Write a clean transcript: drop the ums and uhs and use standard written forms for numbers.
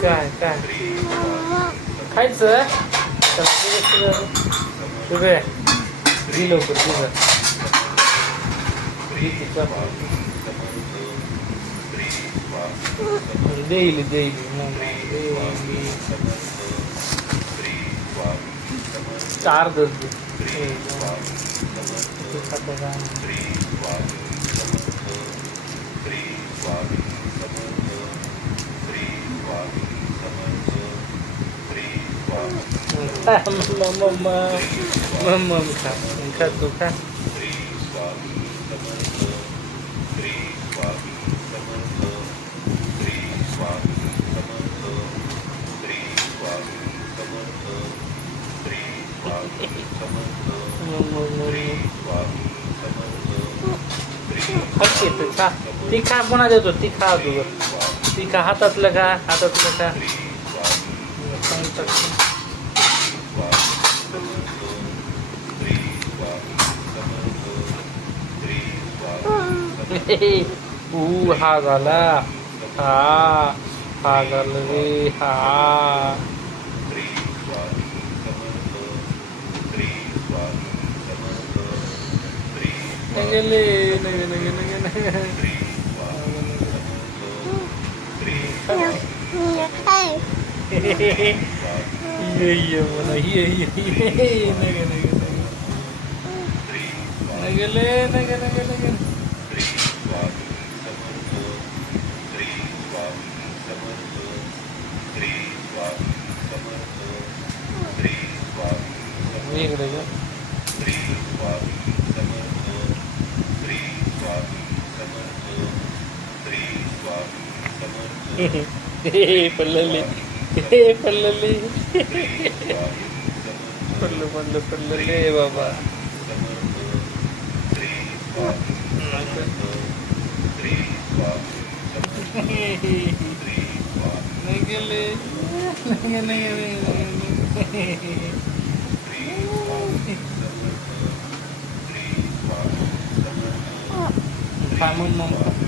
काय काय खायचं तुझं घे लवकर तुझं देईल देईल चार दस मम्मा मम्मा खा तू खा खा ती खा पुन्हा देतो ती खा तू ती खा हातातलं खा हा झाला हा झालं रे हा गेले पल्लली पल्लली पल्लू पल्लू पल्लले बाबा गेले मम्मा